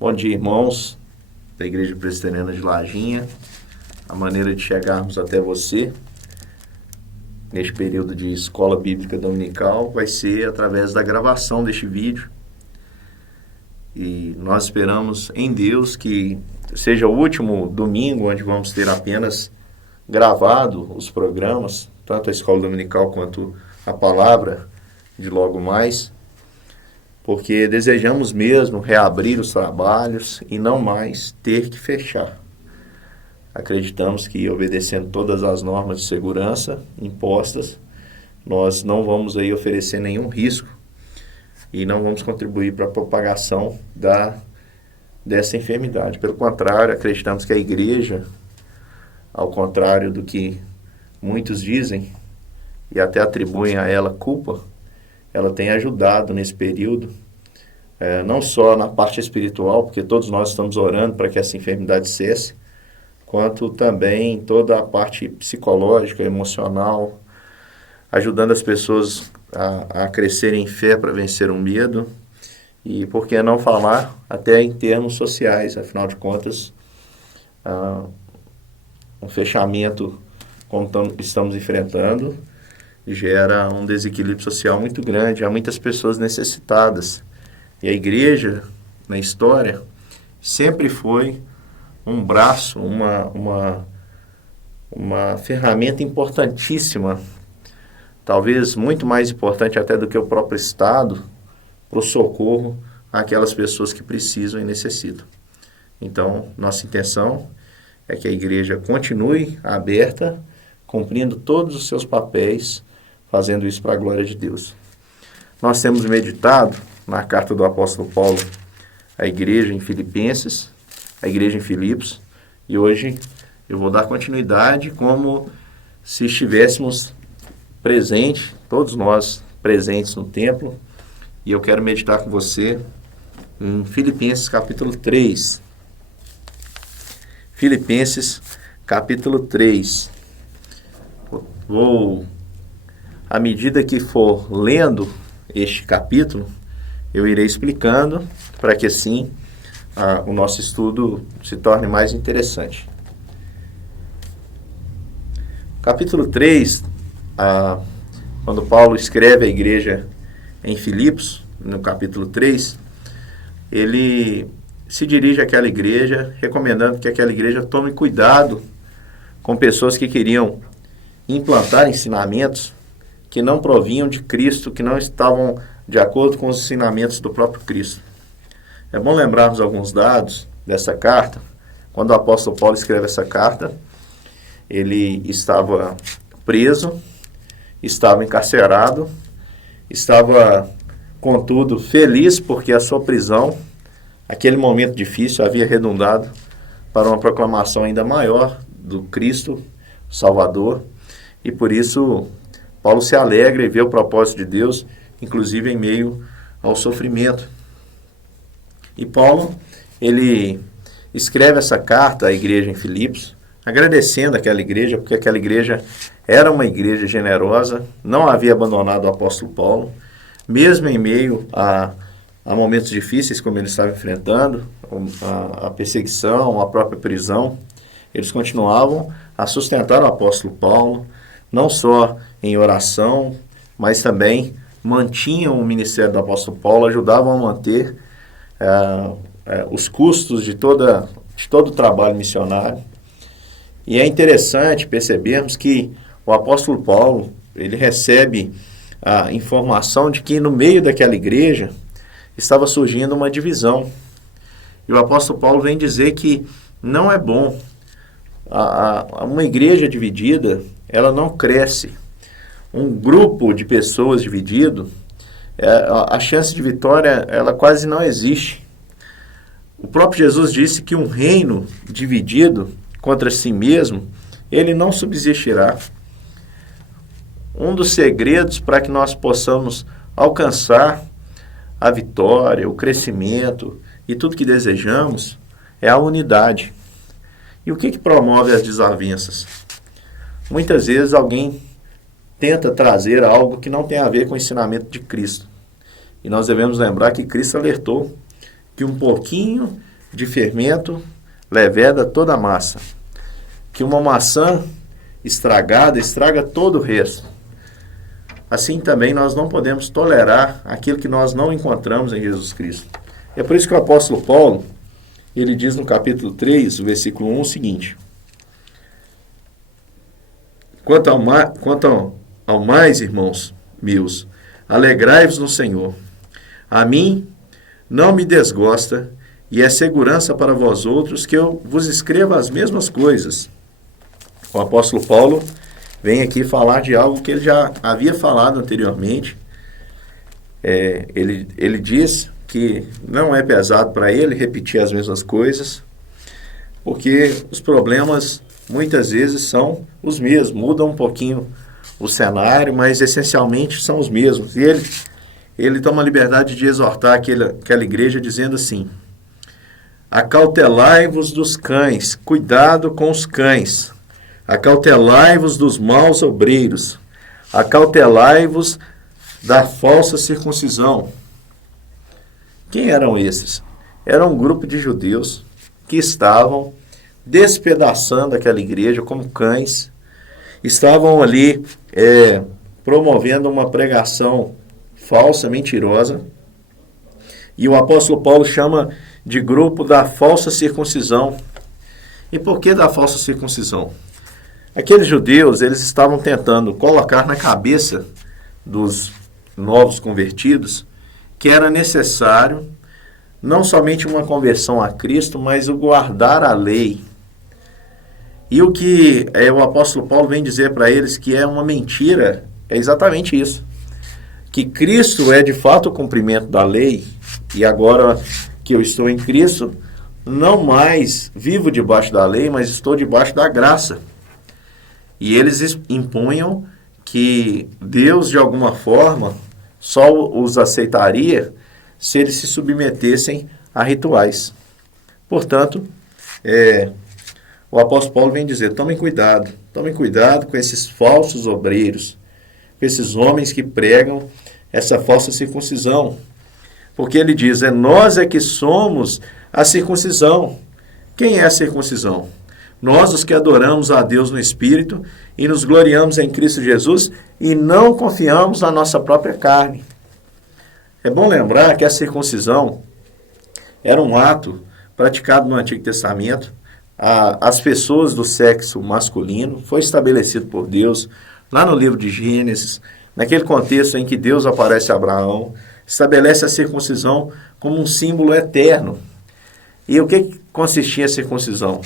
Bom dia, irmãos da Igreja Presbiteriana de Lajinha. A maneira de chegarmos até você neste período de escola bíblica dominical vai ser através da gravação deste vídeo. E nós esperamos em Deus que seja o último domingo onde vamos ter apenas gravado os programas, tanto a escola dominical quanto a palavra de logo mais, porque desejamos mesmo reabrir os trabalhos e não mais ter que fechar. Acreditamos que, obedecendo todas as normas de segurança impostas, nós não vamos aí oferecer nenhum risco e não vamos contribuir para a propagação dessa enfermidade. Pelo contrário, acreditamos que a igreja, ao contrário do que muitos dizem e até atribuem a ela culpa, ela tem ajudado nesse período, não só na parte espiritual, porque todos nós estamos orando para que essa enfermidade cesse, quanto também toda a parte psicológica, emocional, ajudando as pessoas a crescerem em fé para vencer o medo e, por que não falar, até em termos sociais. Afinal de contas, um fechamento como estamos enfrentando gera um desequilíbrio social muito grande. Há muitas pessoas necessitadas. E a igreja, na história, sempre foi um braço, uma ferramenta importantíssima, talvez muito mais importante até do que o próprio Estado, para o socorro àquelas pessoas que precisam e necessitam. Então, nossa intenção é que a igreja continue aberta, cumprindo todos os seus papéis, fazendo isso para a glória de Deus. Nós temos meditado na carta do apóstolo Paulo à igreja em Filipenses, à igreja em Filipos, e hoje eu vou dar continuidade como se estivéssemos presentes, todos nós presentes no templo, e eu quero meditar com você em Filipenses capítulo 3. Filipenses capítulo 3. À medida que for lendo este capítulo, eu irei explicando para que assim o nosso estudo se torne mais interessante. Capítulo 3, quando Paulo escreve à igreja em Filipos, no capítulo 3, ele se dirige àquela igreja, recomendando que aquela igreja tome cuidado com pessoas que queriam implantar ensinamentos que não provinham de Cristo, que não estavam de acordo com os ensinamentos do próprio Cristo. É bom lembrarmos alguns dados dessa carta. Quando o apóstolo Paulo escreve essa carta, ele estava preso, estava encarcerado, estava, contudo, feliz porque a sua prisão, aquele momento difícil, havia redundado para uma proclamação ainda maior do Cristo Salvador, e por isso Paulo se alegra e vê o propósito de Deus, inclusive em meio ao sofrimento. E Paulo, ele escreve essa carta à igreja em Filipos, agradecendo aquela igreja, porque aquela igreja era uma igreja generosa, não havia abandonado o apóstolo Paulo, mesmo em meio a momentos difíceis como ele estava enfrentando, a perseguição, a própria prisão, eles continuavam a sustentar o apóstolo Paulo, não só em oração, mas também mantinham o ministério do apóstolo Paulo, ajudavam a manter os custos de todo o trabalho missionário. E é interessante percebermos que o apóstolo Paulo, ele recebe a informação de que no meio daquela igreja estava surgindo uma divisão. E o apóstolo Paulo vem dizer que não é bom. Uma igreja dividida, ela não cresce. Um grupo de pessoas dividido, a chance de vitória, ela quase não existe. O próprio Jesus disse que um reino dividido contra si mesmo, ele não subsistirá. Um dos segredos para que nós possamos alcançar a vitória, o crescimento e tudo que desejamos é a unidade. E o que promove as desavenças? Muitas vezes alguém tenta trazer algo que não tem a ver com o ensinamento de Cristo. E nós devemos lembrar que Cristo alertou que um pouquinho de fermento leveda toda a massa. Que uma maçã estragada estraga todo o resto. Assim também nós não podemos tolerar aquilo que nós não encontramos em Jesus Cristo. É por isso que o apóstolo Paulo, ele diz no capítulo 3, o versículo 1, o seguinte: Quanto ao mais, irmãos meus, alegrai-vos no Senhor. A mim não me desgosta, e é segurança para vós outros que eu vos escreva as mesmas coisas. O apóstolo Paulo vem aqui falar de algo que ele já havia falado anteriormente. Ele diz que não é pesado para ele repetir as mesmas coisas, porque os problemas muitas vezes são os mesmos, mudam um pouquinho o cenário, mas essencialmente são os mesmos. E ele toma a liberdade de exortar aquela igreja dizendo assim: acautelai-vos dos cães, cuidado com os cães. Acautelai-vos dos maus obreiros, acautelai-vos da falsa circuncisão. Quem eram esses? Era um grupo de judeus que estavam despedaçando aquela igreja como cães, estavam ali promovendo uma pregação falsa, mentirosa, e o apóstolo Paulo chama de grupo da falsa circuncisão. E por que da falsa circuncisão? Aqueles judeus, eles estavam tentando colocar na cabeça dos novos convertidos que era necessário não somente uma conversão a Cristo, mas o guardar a lei. E o que o apóstolo Paulo vem dizer para eles que é uma mentira, é exatamente isso. Que Cristo é de fato o cumprimento da lei, e agora que eu estou em Cristo, não mais vivo debaixo da lei, mas estou debaixo da graça. E eles impunham que Deus, de alguma forma, só os aceitaria se eles se submetessem a rituais. Portanto, o apóstolo Paulo vem dizer: tomem cuidado com esses falsos obreiros, com esses homens que pregam essa falsa circuncisão. Porque ele diz, nós é que somos a circuncisão. Quem é a circuncisão? Nós, os que adoramos a Deus no Espírito e nos gloriamos em Cristo Jesus e não confiamos na nossa própria carne. É bom lembrar que a circuncisão era um ato praticado no Antigo Testamento. As pessoas do sexo masculino foi estabelecido por Deus lá no livro de Gênesis, naquele contexto em que Deus aparece a Abraão, estabelece a circuncisão como um símbolo eterno. E o que consistia a circuncisão?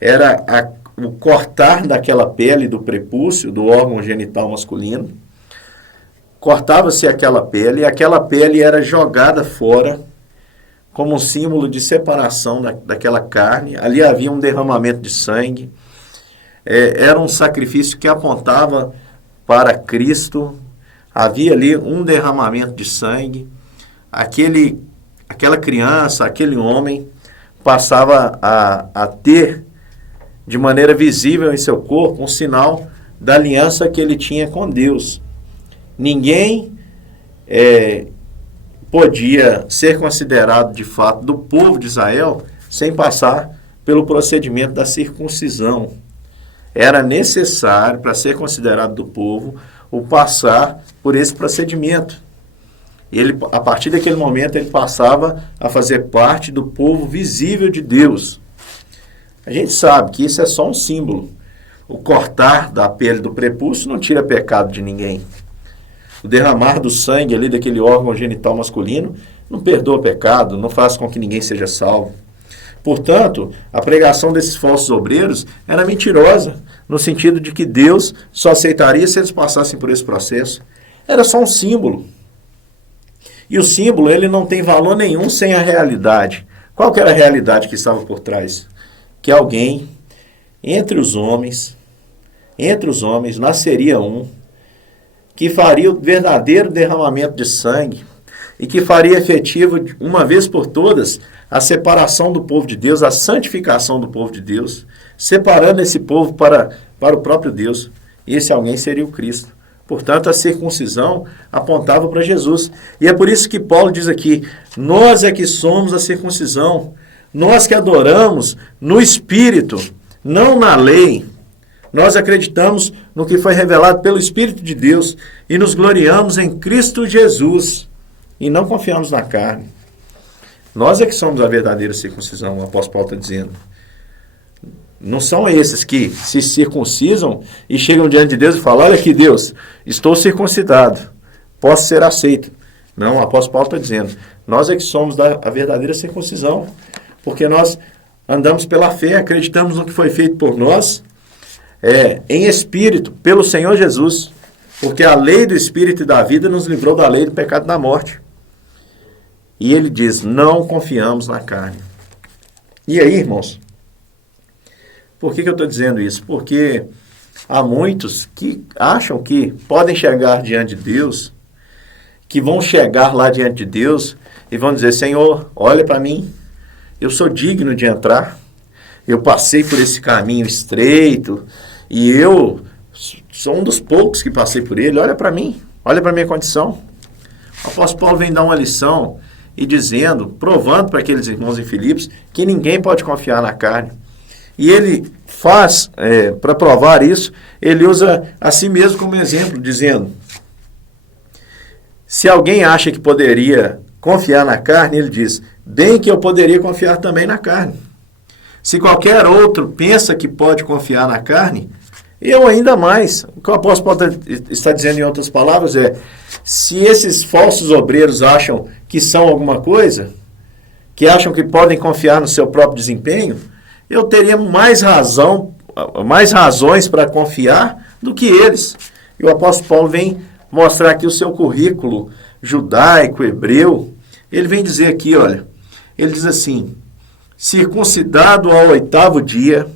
Era o cortar daquela pele do prepúcio, do órgão genital masculino. Cortava-se aquela pele, e aquela pele era jogada fora como um símbolo de separação daquela carne. Ali havia um derramamento de sangue. Era um sacrifício que apontava para Cristo. Havia ali um derramamento de sangue. Aquela criança, aquele homem, passava a ter de maneira visível em seu corpo um sinal da aliança que ele tinha com Deus. Ninguém podia ser considerado de fato do povo de Israel sem passar pelo procedimento da circuncisão. Era necessário, para ser considerado do povo, o passar por esse procedimento. A partir daquele momento, ele passava a fazer parte do povo visível de Deus. A gente sabe que isso é só um símbolo. O cortar da pele do prepúcio não tira pecado de ninguém. O derramar do sangue ali daquele órgão genital masculino não perdoa pecado, não faz com que ninguém seja salvo. Portanto, a pregação desses falsos obreiros era mentirosa, no sentido de que Deus só aceitaria se eles passassem por esse processo. Era só um símbolo. E o símbolo, ele não tem valor nenhum sem a realidade. Qual que era a realidade que estava por trás? Que alguém, entre os homens, nasceria um, que faria o verdadeiro derramamento de sangue e que faria efetivo, uma vez por todas, a separação do povo de Deus, a santificação do povo de Deus, separando esse povo para o próprio Deus. E esse alguém seria o Cristo. Portanto, a circuncisão apontava para Jesus. E é por isso que Paulo diz aqui, nós é que somos a circuncisão. nós que adoramos no Espírito, não na lei, nós acreditamos no que foi revelado pelo Espírito de Deus e nos gloriamos em Cristo Jesus e não confiamos na carne. Nós é que somos a verdadeira circuncisão, o apóstolo Paulo está dizendo. Não são esses que se circuncisam e chegam diante de Deus e falam, olha aqui Deus, estou circuncidado, posso ser aceito. Não, o apóstolo Paulo está dizendo, nós é que somos a verdadeira circuncisão, porque nós andamos pela fé, acreditamos no que foi feito por nós, em espírito, pelo Senhor Jesus, porque a lei do espírito e da vida nos livrou da lei do pecado e da morte. E ele diz, não confiamos na carne. E aí, irmãos, por que eu estou dizendo isso? Porque há muitos que acham que podem chegar diante de Deus, que vão chegar lá diante de Deus e vão dizer, Senhor, olha para mim, eu sou digno de entrar, eu passei por esse caminho estreito e eu sou um dos poucos que passei por ele, olha para mim, olha para a minha condição. O apóstolo Paulo vem dar uma lição e dizendo, provando para aqueles irmãos em Filipos, que ninguém pode confiar na carne. E ele faz, para provar isso, ele usa a si mesmo como exemplo, dizendo, se alguém acha que poderia confiar na carne, ele diz, bem que eu poderia confiar também na carne. Se qualquer outro pensa que pode confiar na carne, eu ainda mais. O que o apóstolo Paulo está dizendo em outras palavras se esses falsos obreiros acham que são alguma coisa, que acham que podem confiar no seu próprio desempenho, eu teria mais razões para confiar do que eles. E o apóstolo Paulo vem mostrar aqui o seu currículo judaico, hebreu. Ele vem dizer aqui, olha, ele diz assim, circuncidado ao 8º dia,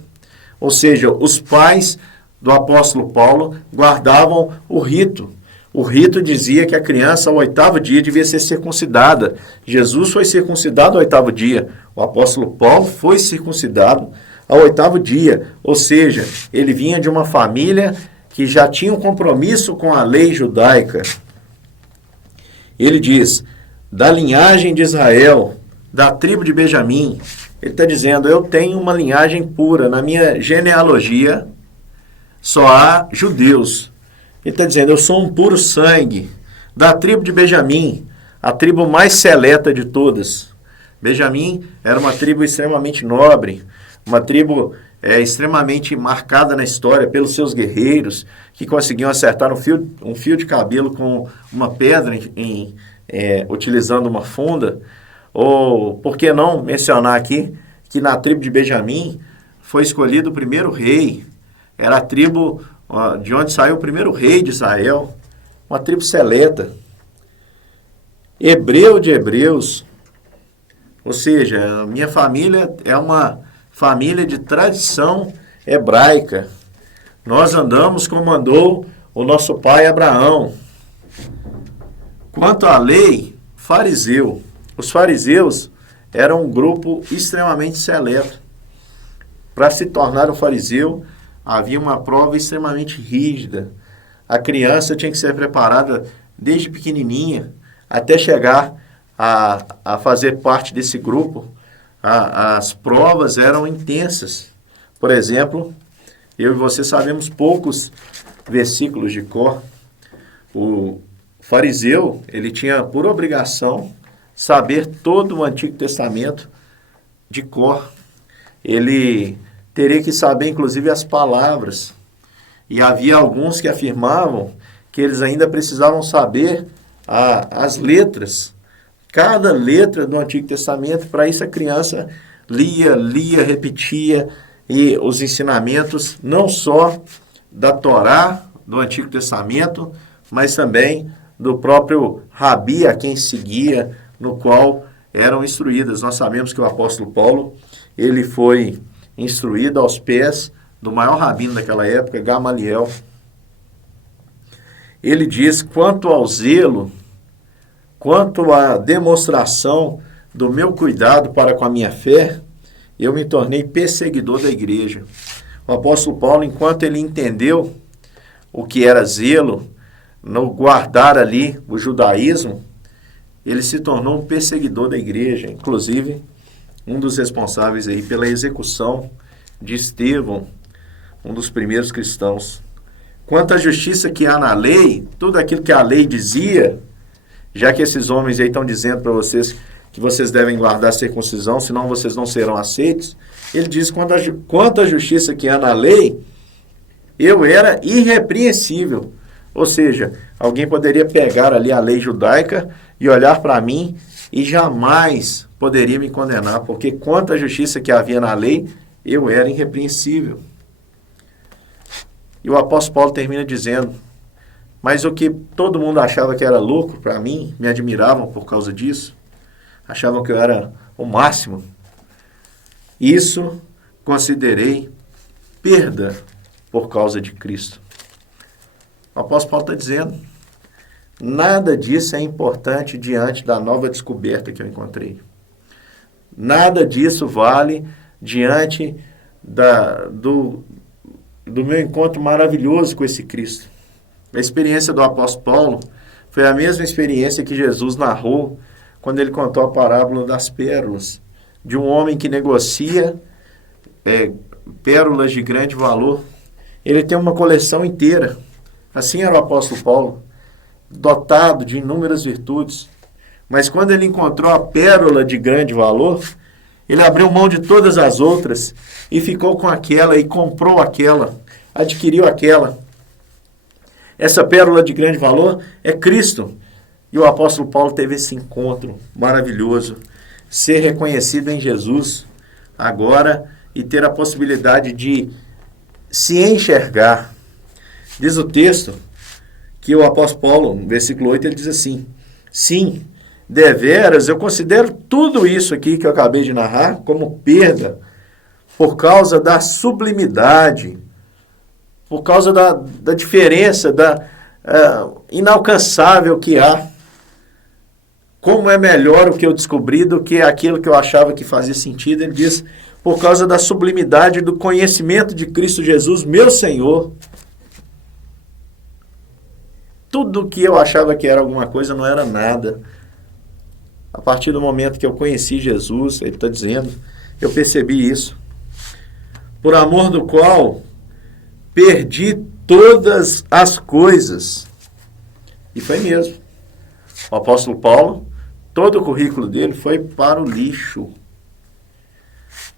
ou seja, os pais do apóstolo Paulo guardavam o rito. O rito dizia que a criança ao 8º dia devia ser circuncidada. Jesus foi circuncidado ao 8º dia. O apóstolo Paulo foi circuncidado ao 8º dia. Ou seja, ele vinha de uma família que já tinha um compromisso com a lei judaica. Ele diz, da linhagem de Israel, da tribo de Benjamim. Ele está dizendo, eu tenho uma linhagem pura. Na minha genealogia só há judeus. Ele está dizendo, eu sou um puro sangue da tribo de Benjamim, a tribo mais seleta de todas. Benjamim era uma tribo extremamente nobre, uma tribo extremamente marcada na história pelos seus guerreiros, que conseguiam acertar um fio de cabelo com uma pedra, utilizando uma funda. Ou, por que não mencionar aqui, que na tribo de Benjamim foi escolhido o primeiro rei. Era a tribo de onde saiu o primeiro rei de Israel, uma tribo seleta. Hebreu de hebreus, ou seja, a minha família é uma família de tradição hebraica. Nós andamos como andou o nosso pai Abraão. Quanto à lei, fariseu. Os fariseus eram um grupo extremamente seleto. Para se tornar um fariseu, havia uma prova extremamente rígida. A criança tinha que ser preparada desde pequenininha até chegar a fazer parte desse grupo. As provas eram intensas. Por exemplo, eu e você sabemos poucos versículos de cor. O fariseu, ele tinha por obrigação saber todo o Antigo Testamento de cor. Ele teria que saber, inclusive, as palavras. E havia alguns que afirmavam que eles ainda precisavam saber as letras. Cada letra do Antigo Testamento. Para isso a criança lia, repetia, e os ensinamentos não só da Torá, do Antigo Testamento, mas também do próprio Rabi, a quem seguia, no qual eram instruídas. Nós sabemos que o apóstolo Paulo, ele foi instruído aos pés do maior rabino daquela época, Gamaliel. Ele diz, quanto ao zelo, quanto à demonstração do meu cuidado para com a minha fé, eu me tornei perseguidor da igreja. O apóstolo Paulo, enquanto ele entendeu o que era zelo, no guardar ali o judaísmo, ele se tornou um perseguidor da igreja. Inclusive, um dos responsáveis aí pela execução de Estevão, um dos primeiros cristãos. Quanto à justiça que há na lei, tudo aquilo que a lei dizia, já que esses homens aí estão dizendo para vocês que vocês devem guardar a circuncisão, senão vocês não serão aceitos, ele diz, quanto à justiça que há na lei, eu era irrepreensível. Ou seja, alguém poderia pegar ali a lei judaica e olhar para mim e jamais poderia me condenar, porque quanto à justiça que havia na lei, eu era irrepreensível. E o apóstolo Paulo termina dizendo, mas o que todo mundo achava que era lucro para mim, me admiravam por causa disso, achavam que eu era o máximo, isso considerei perda por causa de Cristo. O apóstolo Paulo está dizendo, nada disso é importante diante da nova descoberta que eu encontrei. Nada disso vale diante do meu encontro maravilhoso com esse Cristo. A experiência do apóstolo Paulo foi a mesma experiência que Jesus narrou quando ele contou a parábola das pérolas, de um homem que negocia pérolas de grande valor. Ele tem uma coleção inteira. Assim era o apóstolo Paulo, dotado de inúmeras virtudes. Mas quando ele encontrou a pérola de grande valor, ele abriu mão de todas as outras e ficou com aquela e comprou aquela, adquiriu aquela. Essa pérola de grande valor é Cristo. E o apóstolo Paulo teve esse encontro maravilhoso, ser reconhecido em Jesus agora e ter a possibilidade de se enxergar. Diz o texto que o apóstolo Paulo, no versículo 8, ele diz assim, sim, deveras, eu considero tudo isso aqui que eu acabei de narrar como perda por causa da sublimidade, por causa da diferença, da inalcançável que há. Como é melhor o que eu descobri do que aquilo que eu achava que fazia sentido. Ele diz, por causa da sublimidade do conhecimento de Cristo Jesus, meu Senhor. Tudo que eu achava que era alguma coisa não era nada. A partir do momento que eu conheci Jesus, ele está dizendo, eu percebi isso. Por amor do qual perdi todas as coisas. E foi mesmo. O apóstolo Paulo, todo o currículo dele foi para o lixo.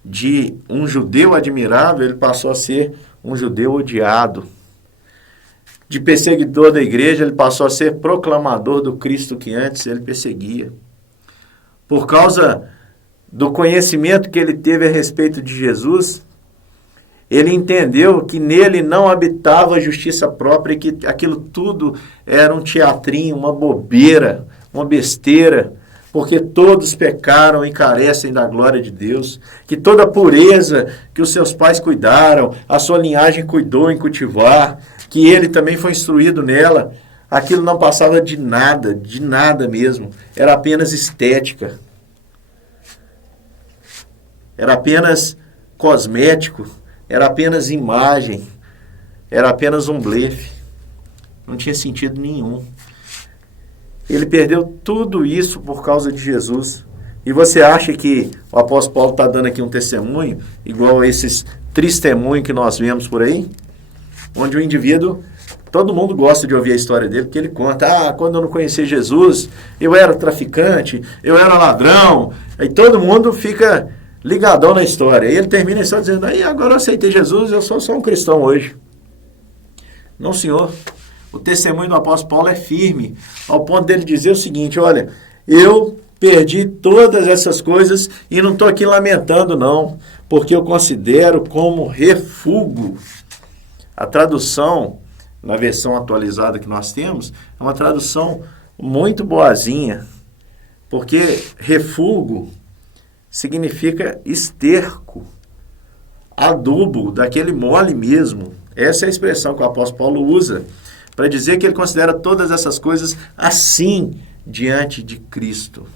De um judeu admirável, ele passou a ser um judeu odiado. De perseguidor da igreja, ele passou a ser proclamador do Cristo que antes ele perseguia. Por causa do conhecimento que ele teve a respeito de Jesus, ele entendeu que nele não habitava a justiça própria e que aquilo tudo era um teatrinho, uma bobeira, uma besteira, porque todos pecaram e carecem da glória de Deus, que toda a pureza que os seus pais cuidaram, a sua linhagem cuidou em cultivar, que ele também foi instruído nela, aquilo não passava de nada mesmo, era apenas estética, era apenas cosmético, era apenas imagem, era apenas um blefe, não tinha sentido nenhum. Ele perdeu tudo isso por causa de Jesus. E você acha que o apóstolo Paulo está dando aqui um testemunho, igual a esses testemunhos que nós vemos por aí? Onde o indivíduo, todo mundo gosta de ouvir a história dele, porque ele conta, quando eu não conheci Jesus, eu era traficante, eu era ladrão, aí todo mundo fica ligadão na história. E ele termina a história dizendo, agora eu aceitei Jesus, eu sou só um cristão hoje. Não, senhor. O testemunho do apóstolo Paulo é firme, ao ponto dele dizer o seguinte, olha, eu perdi todas essas coisas e não estou aqui lamentando não, porque eu considero como refúgio. A tradução, na versão atualizada que nós temos, é uma tradução muito boazinha, porque refúgio significa esterco, adubo, daquele mole mesmo. Essa é a expressão que o apóstolo Paulo usa para dizer que ele considera todas essas coisas assim diante de Cristo.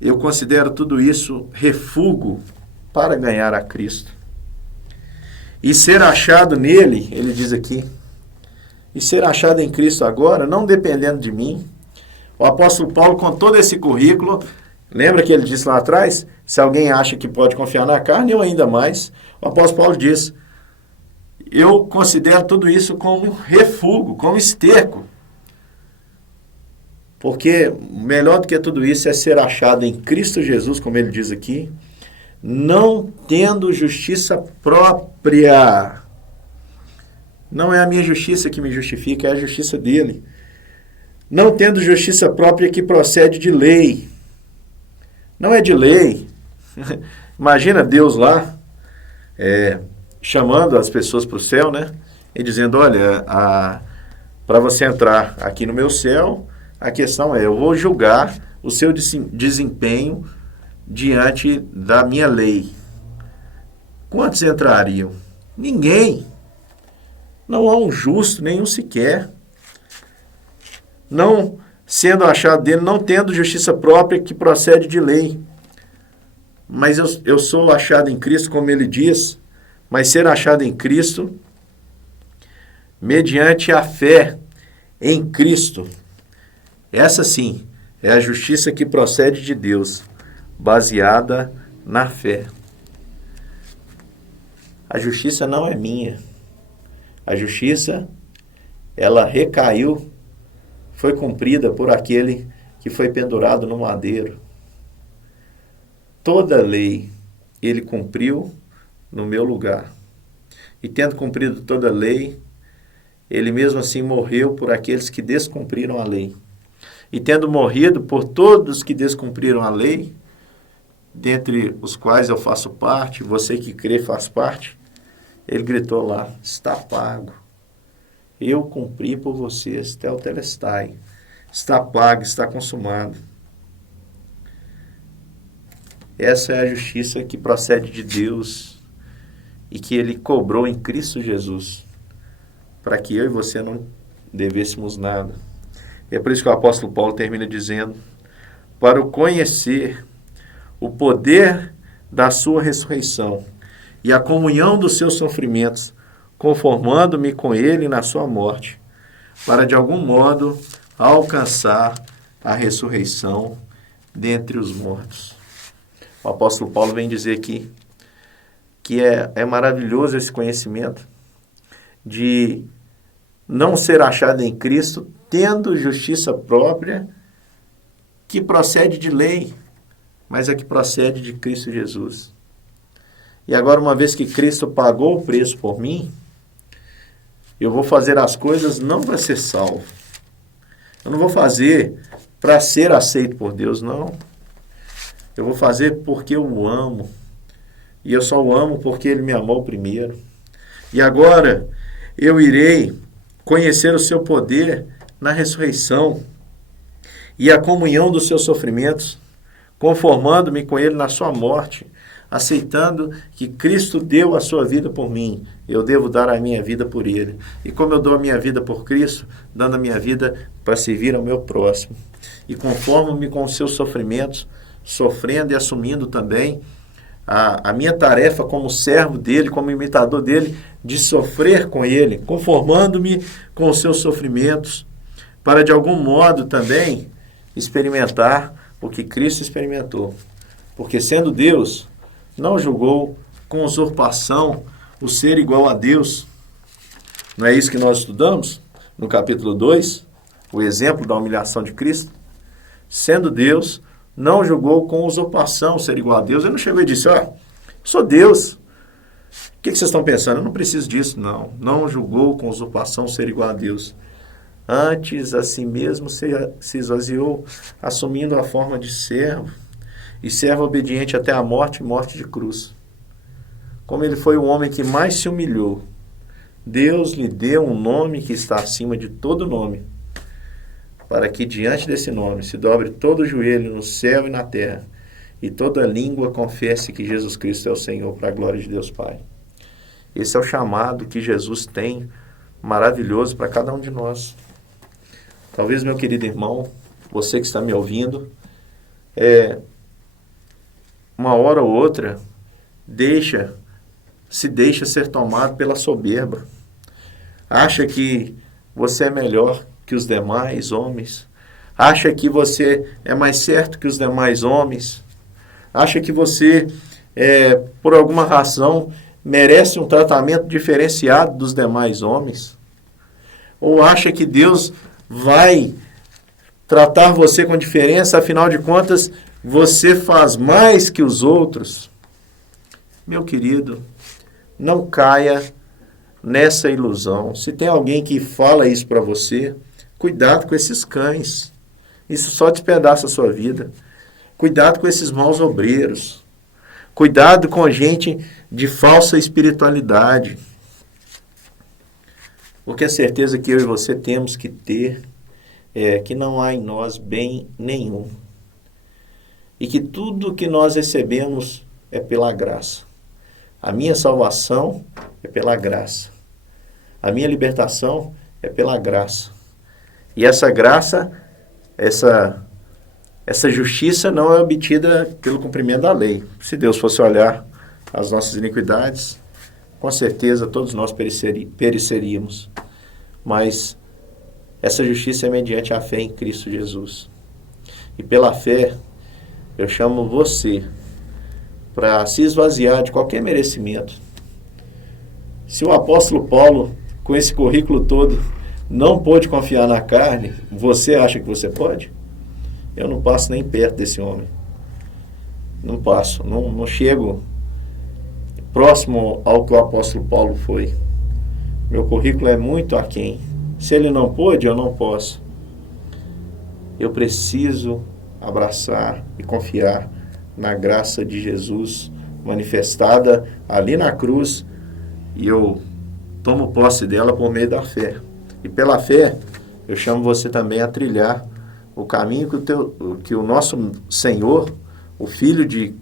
Eu considero tudo isso refúgio para ganhar a Cristo. E ser achado nele, ele diz aqui, e ser achado em Cristo agora, não dependendo de mim. O apóstolo Paulo, com todo esse currículo, Lembra que ele disse lá atrás? Se alguém acha que pode confiar na carne, eu ainda mais. O apóstolo Paulo diz, eu considero tudo isso como refúgio, como esterco. Porque melhor do que tudo isso é ser achado em Cristo Jesus, como ele diz aqui, não tendo justiça própria. Não é a minha justiça que me justifica, é a justiça dele. Não tendo justiça própria que procede de lei. Não é de lei. Imagina Deus lá, chamando as pessoas para o céu, né? E dizendo, olha, para você entrar aqui no meu céu, a questão é, eu vou julgar o seu desempenho diante da minha lei. Quantos entrariam? Ninguém. Não há um justo, nenhum sequer. Não sendo achado dele, não tendo justiça própria que procede de lei. Mas eu sou achado em Cristo, como ele diz, mas ser achado em Cristo, mediante a fé em Cristo. Essa sim é a justiça que procede de Deus, baseada na fé. A justiça não é minha. A justiça, ela recaiu, foi cumprida por aquele que foi pendurado no madeiro. Toda lei ele cumpriu no meu lugar. E tendo cumprido toda a lei, ele mesmo assim morreu por aqueles que descumpriram a lei. E tendo morrido por todos que descumpriram a lei, dentre os quais eu faço parte, você que crê faz parte, ele gritou lá, está pago. Eu cumpri por vocês, telestai. Está pago, está consumado. Essa é a justiça que procede de Deus e que ele cobrou em Cristo Jesus, para que eu e você não devêssemos nada. É por isso que o apóstolo Paulo termina dizendo, para o conhecer o poder da sua ressurreição e a comunhão dos seus sofrimentos, conformando-me com ele na sua morte, para de algum modo alcançar a ressurreição dentre os mortos. O apóstolo Paulo vem dizer aqui que é maravilhoso esse conhecimento de não ser achado em Cristo, tendo justiça própria que procede de lei, mas é que procede de Cristo Jesus. E agora, uma vez que Cristo pagou o preço por mim, eu vou fazer as coisas não para ser salvo. Eu não vou fazer para ser aceito por Deus, não. Eu vou fazer porque eu o amo. E eu só o amo porque ele me amou primeiro. E agora eu irei conhecer o seu poder na ressurreição e a comunhão dos seus sofrimentos, conformando-me com ele na sua morte, aceitando que Cristo deu a sua vida por mim, eu devo dar a minha vida por ele. E como eu dou a minha vida por Cristo, dando a minha vida para servir ao meu próximo. E conformo-me com os seus sofrimentos, sofrendo e assumindo também a minha tarefa como servo dele, como imitador dele, de sofrer com ele, conformando-me com os seus sofrimentos, para de algum modo também experimentar o que Cristo experimentou. Porque sendo Deus, não julgou com usurpação o ser igual a Deus. Não é isso que nós estudamos no capítulo 2, o exemplo da humilhação de Cristo? Sendo Deus, não julgou com usurpação ser igual a Deus. Ele não chegou e disse, sou Deus. O que vocês estão pensando? Eu não preciso disso, não. Não julgou com usurpação ser igual a Deus. Antes, a si mesmo se esvaziou, assumindo a forma de servo, e servo obediente até a morte, morte de cruz. Como ele foi o homem que mais se humilhou, Deus lhe deu um nome que está acima de todo nome, para que diante desse nome se dobre todo o joelho no céu e na terra, e toda língua confesse que Jesus Cristo é o Senhor, para a glória de Deus Pai. Esse é o chamado que Jesus tem, maravilhoso para cada um de nós. Talvez, meu querido irmão, você que está me ouvindo, uma hora ou outra, se deixa ser tomado pela soberba. Acha que você é melhor que os demais homens. Acha que você é mais certo que os demais homens? Acha que você, por alguma razão, merece um tratamento diferenciado dos demais homens? Ou acha que Deus vai tratar você com diferença, afinal de contas, você faz mais que os outros? Meu querido, não caia nessa ilusão. Se tem alguém que fala isso para você, cuidado com esses cães. Isso só despedaça a sua vida. Cuidado com esses maus obreiros. Cuidado com gente de falsa espiritualidade. Porque a certeza que eu e você temos que ter é que não há em nós bem nenhum. E que tudo que nós recebemos é pela graça. A minha salvação é pela graça. A minha libertação é pela graça. E essa graça, essa justiça não é obtida pelo cumprimento da lei. Se Deus fosse olhar as nossas iniquidades, com certeza todos nós pereceríamos. Mas essa justiça é mediante a fé em Cristo Jesus. E pela fé, eu chamo você para se esvaziar de qualquer merecimento. Se o apóstolo Paulo, com esse currículo todo, não pôde confiar na carne, você acha que você pode? Eu não passo nem perto desse homem. Não passo, não chego próximo ao que o apóstolo Paulo foi. Meu currículo é muito aquém. Se ele não pôde, eu não posso. Eu preciso abraçar e confiar na graça de Jesus manifestada ali na cruz, e eu tomo posse dela por meio da fé. E pela fé, eu chamo você também a trilhar o caminho que o nosso Senhor, o Filho de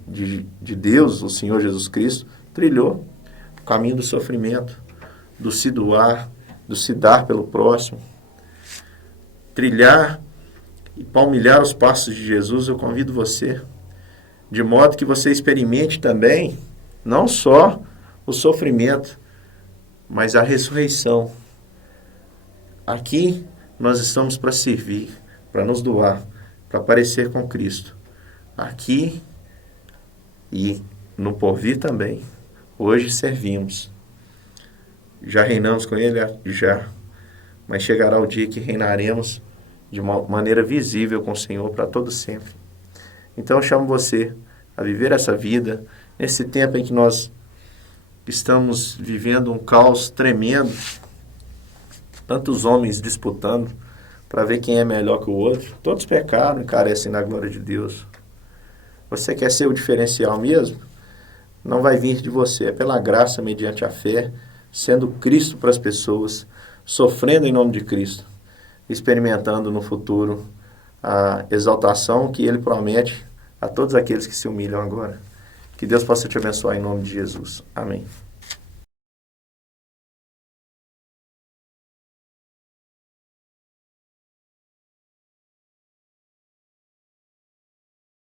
Deus, o Senhor Jesus Cristo, trilhou. O caminho do sofrimento, do se doar, do se dar pelo próximo. Trilhar e palmilhar os passos de Jesus, eu convido você, de modo que você experimente também, não só o sofrimento, mas a ressurreição. Aqui nós estamos para servir, para nos doar, para parecer com Cristo. Aqui e no porvir também. Hoje servimos. Já reinamos com Ele? Já. Mas chegará o dia que reinaremos de uma maneira visível com o Senhor para todo sempre. Então eu chamo você a viver essa vida, nesse tempo em que nós estamos vivendo um caos tremendo, tantos homens disputando para ver quem é melhor que o outro. Todos pecaram e carecem da glória de Deus. Você quer ser o diferencial mesmo? Não vai vir de você, é pela graça, mediante a fé, sendo Cristo para as pessoas, sofrendo em nome de Cristo, experimentando no futuro a exaltação que Ele promete a todos aqueles que se humilham agora. Que Deus possa te abençoar em nome de Jesus. Amém.